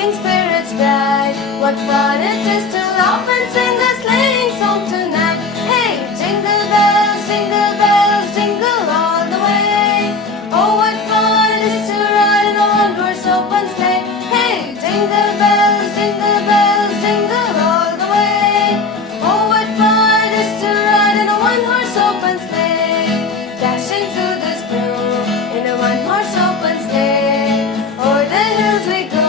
making spirits bright. What fun it is to laugh and sing a sleighing song tonight. Hey, jingle bells, jingle all the way. Oh, what fun it is to ride in a one-horse open sleigh. Hey, jingle bells, jingle all the way. Oh, what fun it is to ride in a one-horse open sleigh. Dashing through the snow in a one-horse open sleigh. O'er the hills we go,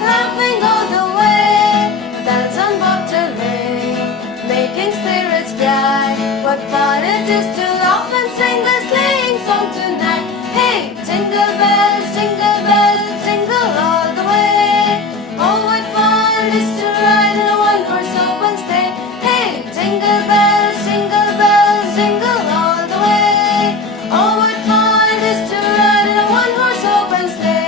laughing all the way. Bells on bobtail ring, making spirits bright. What fun it is to laugh and sing a sleighing song tonight. Hey, jingle bells, jingle all the way. Oh, what fun it is to ride in a one-horse open sleigh. Hey, jingle bells, jingle all the way. Oh, what fun it is to ride in a one-horse open sleigh.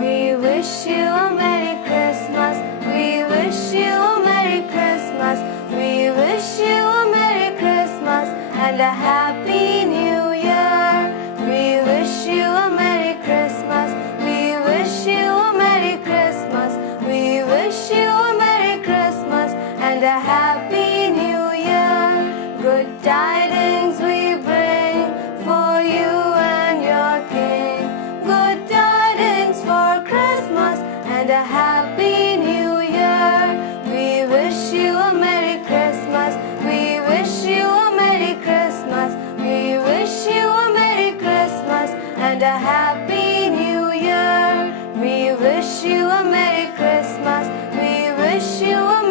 We wish you a Merry Christmas. We wish you a Merry Christmas. We wish you a Merry Christmas and a Happy New Year. We wish you a Merry Christmas. We wish you a Merry Christmas. We wish you a Merry Christmas and a Happy New Year. Good tidings we bring for you and your King. Good tidings for Christmas and a Happy New Year. We wish you a Merry Christmas. We wish you a Merry Christmas. We wish you a Merry Christmas and a Happy New Year. We wish you a Merry Christmas. We wish you a